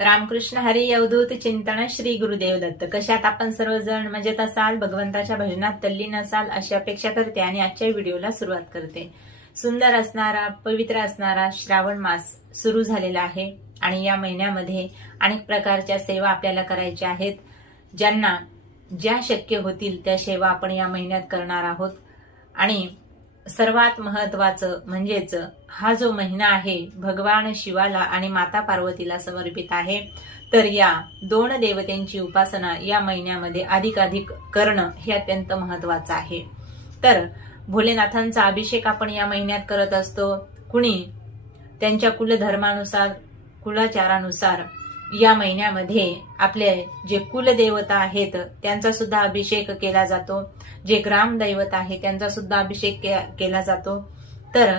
रामकृष्ण हरी अवधूत चिंतन श्री गुरुदेव दत्त. कशात आपण सर्वजण मजेत असाल, भगवंताच्या भजनात तल्लीन असाल अशी अपेक्षा करते आणि आजच्या व्हिडिओला सुरुवात करते. सुंदर असणारा, पवित्र असणारा श्रावण मास सुरू झालेला आहे आणि या महिन्यामध्ये अनेक प्रकारच्या सेवा आपल्याला करायच्या आहेत. ज्यांना ज्या शक्य होतील त्या सेवा आपण या महिन्यात करणार आहोत. आणि सर्वात महत्वाचं म्हणजेच हा जो महिना आहे भगवान शिवाला आणि माता पार्वतीला समर्पित आहे. तर या दोन देवतेंची उपासना या महिन्यामध्ये अधिकाधिक करणं हे अत्यंत महत्वाचं आहे. तर भोलेनाथांचा अभिषेक आपण या महिन्यात करत असतो. कुणी त्यांच्या कुलधर्मानुसार, कुलाचारानुसार या महिन्यामध्ये आपले जे कुलदेवता आहेत त्यांचा सुद्धा अभिषेक केला जातो. जे ग्रामदैवत आहे त्यांचा सुद्धा अभिषेक केला जातो. तर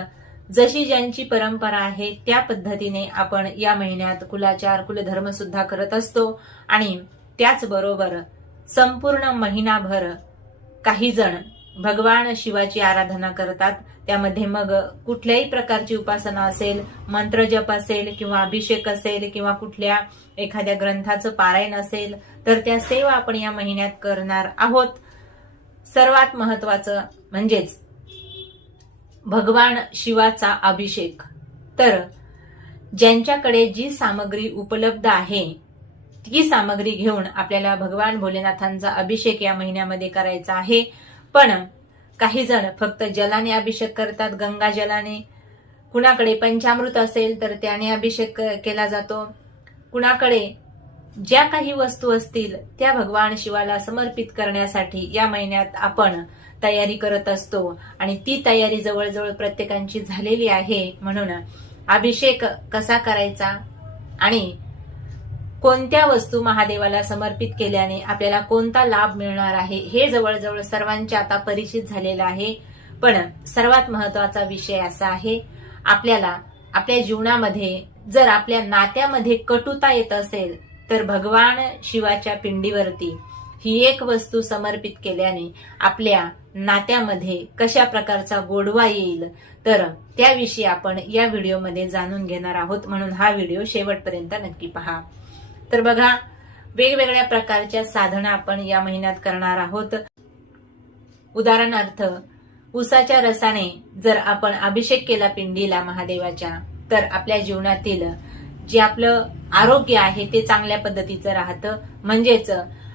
जशी ज्यांची परंपरा आहे त्या पद्धतीने आपण या महिन्यात कुलाचार, कुलधर्म सुद्धा करत असतो. आणि त्याचबरोबर संपूर्ण महिनाभर काही जण भगवान शिवाची आराधना करतात. त्यामध्ये मग कुठल्याही प्रकारची उपासना असेल, मंत्रजप असेल किंवा अभिषेक असेल किंवा कुठल्या एखाद्या ग्रंथाचं पारायण असेल तर त्या सेवा आपण या महिन्यात करणार आहोत. सर्वात महत्वाचं म्हणजेच भगवान शिवाचा अभिषेक. तर ज्यांच्याकडे जी सामग्री उपलब्ध आहे ती सामग्री घेऊन आपल्याला भगवान भोलेनाथांचा अभिषेक या महिन्यामध्ये करायचा आहे. पण काही जण फक्त जलाने अभिषेक करतात, गंगा जलाने. कुणाकडे पंचामृत असेल तर त्याने अभिषेक केला जातो. कुणाकडे ज्या काही वस्तू असतील त्या भगवान शिवाला समर्पित करण्यासाठी या महिन्यात आपण तयारी करत असतो. आणि ती तयारी जवळजवळ प्रत्येकांची झालेली आहे. म्हणून अभिषेक कसा करायचा आणि कोणत्या वस्तू महादेवाला समर्पित केल्याने आपल्याला कोणता लाभ मिळणार आहे हे जवळजवळ सर्वांच्या आता परिचित झालेलं आहे. पण सर्वात महत्वाचा विषय असा आहे, आपल्याला आपल्या जीवनामध्ये जर आपल्या नात्यामध्ये कटुता येत असेल तर भगवान शिवाच्या पिंडीवरती ही एक वस्तू समर्पित केल्याने आपल्या नात्यामध्ये कशा प्रकारचा गोडवा येईल तर त्याविषयी आपण या व्हिडिओमध्ये जाणून घेणार आहोत. म्हणून हा व्हिडिओ शेवटपर्यंत नक्की पहा. तर बघा, वेगवेगळ्या प्रकारच्या साधना आपण या महिन्यात करणार आहोत. उदाहरणार्थ, उसाच्या रसाने जर आपण अभिषेक केला पिंडीला महादेवाच्या तर आपल्या जीवनातील जे आपलं आरोग्य आहे ते चांगल्या पद्धतीचं राहतं. म्हणजेच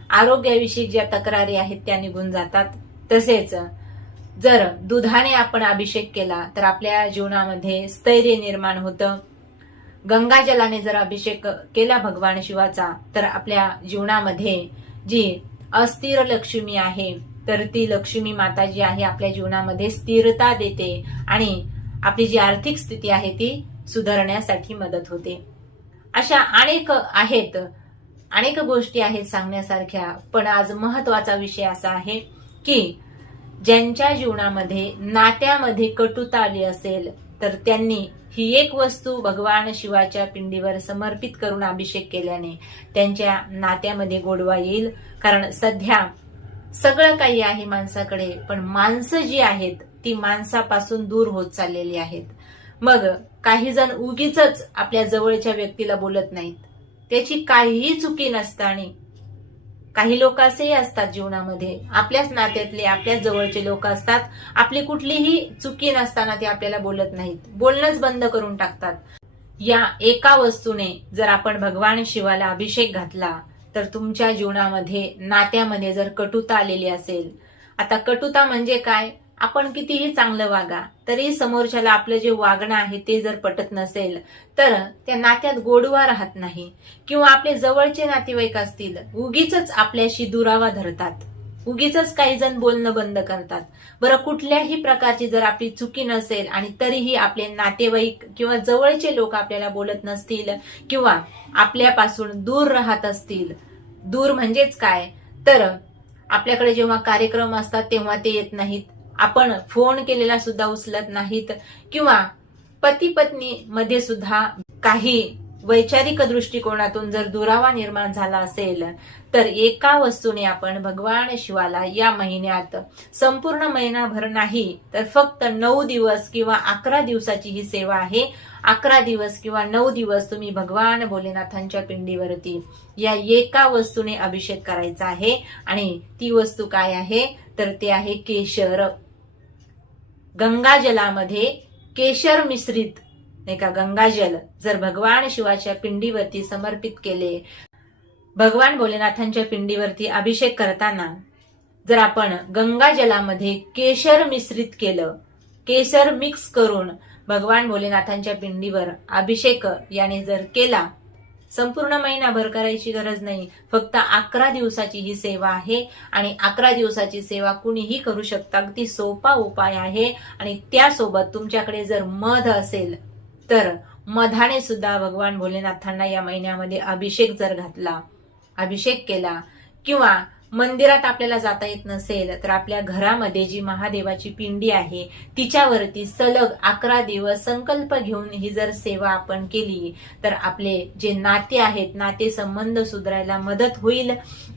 आरोग्याविषयी ज्या तक्रारी आहेत त्या निघून जातात. तसेच जर दुधाने आपण अभिषेक केला तर आपल्या जीवनामध्ये स्थैर्य निर्माण होतं. गंगाजलाने जर अभिषेक केला भगवान शिवाचा तर आपल्या जीवनामध्ये जी अस्थिर लक्ष्मी आहे तर ती लक्ष्मी माता जी आहे आपल्या जीवनामध्ये स्थिरता देते आणि आपली जी आर्थिक स्थिती आहे ती सुधारण्यासाठी मदत होते. अशा अनेक गोष्टी आहेत सांगण्यासारख्या. पण आज महत्वाचा विषय असा आहे की ज्यांच्या जीवनामध्ये नात्यामध्ये कटुता आली असेल तर त्यांनी ही एक वस्तू भगवान शिवाच्या पिंडीवर समर्पित करून अभिषेक केल्याने त्यांच्या नात्यामध्ये गोडवा येईल. कारण सध्या सगळं काही आहे माणसाकडे, पण माणसं जी आहेत ती माणसापासून दूर होत चाललेली आहेत. मग काही जण उगीच आपल्या जवळच्या व्यक्तीला बोलत नाहीत, त्याची काहीही चुकी नसताना काही लोक असेही असतात जीवनामध्ये, आपल्याच नात्यातले आपल्याच जवळचे लोक असतात, आपली कुठलीही चुकी नसताना ते आपल्याला बोलत नाहीत, बोलणंच बंद करून टाकतात. या एका वस्तूने जर आपण भगवान शिवाला अभिषेक घातला तर तुमच्या जीवनामध्ये नात्यामध्ये जर कटुता आलेली असेल, आता कटुता म्हणजे काय, आपण कितीही चांगलं वागा तरी समोरच्याला आपलं जे वागणं आहे ते जर पटत नसेल तर त्या नात्यात गोडवा राहत नाही. किंवा आपले जवळचे नातेवाईक असतील, उगीच आपल्याशी दुरावा धरतात, उगीच काही जण बोलणं बंद करतात. बरं, कुठल्याही प्रकारची जर आपली चुकी नसेल आणि तरीही आपले नातेवाईक किंवा जवळचे लोक आपल्याला बोलत नसतील किंवा आपल्यापासून दूर राहत असतील, दूर म्हणजेच काय तर आपल्याकडे जेव्हा कार्यक्रम असतात तेव्हा ते येत नाहीत, आपण फोन केलेला सुद्धा उचलत नाहीत, किंवा पती पत्नी मध्ये सुद्धा काही वैचारिक दृष्टिकोनातून जर दुरावा निर्माण झाला असेल तर एका वस्तूने आपण भगवान शिवाला या महिन्यात संपूर्ण महिनाभर नाही तर फक्त 9 दिवस किंवा 11 दिवसाची ही सेवा आहे. 11 दिवस किंवा 9 दिवस तुम्ही भगवान भोलेनाथांच्या पिंडीवरती या एका वस्तूने अभिषेक करायचा आहे. आणि ती वस्तू काय आहे तर ते आहे केशर. गंगाजलामध्ये केशर मिश्रित नाही का गंगाजल जर भगवान शिवाच्या पिंडीवरती समर्पित केले, भगवान भोलेनाथांच्या पिंडीवरती अभिषेक करताना जर आपण गंगाजलामध्ये केशर मिश्रित केलं, केशर मिक्स करून भगवान भोलेनाथांच्या पिंडीवर अभिषेक याने जर केला, संपूर्ण महिनाभर करायची गरज नाही, फक्त 11 दिवसाची ही सेवा आहे. आणि 11 दिवसाची सेवा कुणीही करू शकता, अगदी सोपा उपाय आहे. आणि त्यासोबत तुमच्याकडे जर मध असेल तर मधाने सुद्धा भगवान भोलेनाथांना या महिन्यामध्ये अभिषेक जर घातला, अभिषेक केला, किंवा मंदिरात आपल्याला जाता येत नसेल तर आपल्या घरामध्ये जी महादेवाची पिंडी आहे तिच्यावरती सलग 11 दिवस संकल्प घेऊन ही जर सेवा आपण केली तर आपले जे नाते आहेत, नाते संबंध सुधारायला मदत होईल.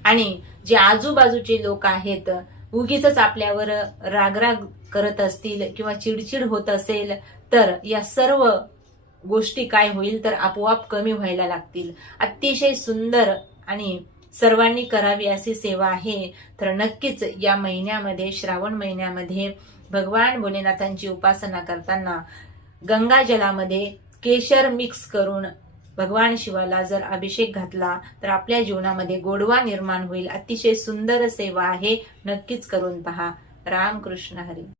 आणि जे आजूबाजूचे लोक आहेत उगीच आपल्यावर रागराग करत असतील किंवा चिडचिड होत असेल तर या सर्व गोष्टी काय होईल तर आपोआप कमी व्हायला लागतील. अतिशय सुंदर आणि सर्वांनी करावी अशी सेवा आहे. तर नक्कीच या महिन्यामध्ये, श्रावण महिन्यामध्ये भगवान भोलेनाथांची उपासना करताना गंगाजलामध्ये केशर मिक्स करून भगवान शिवाला जर अभिषेक घातला तर आपल्या जीवनामध्ये गोडवा निर्माण होईल. अतिशय सुंदर सेवा आहे, नक्कीच करून पहा. रामकृष्ण हरी.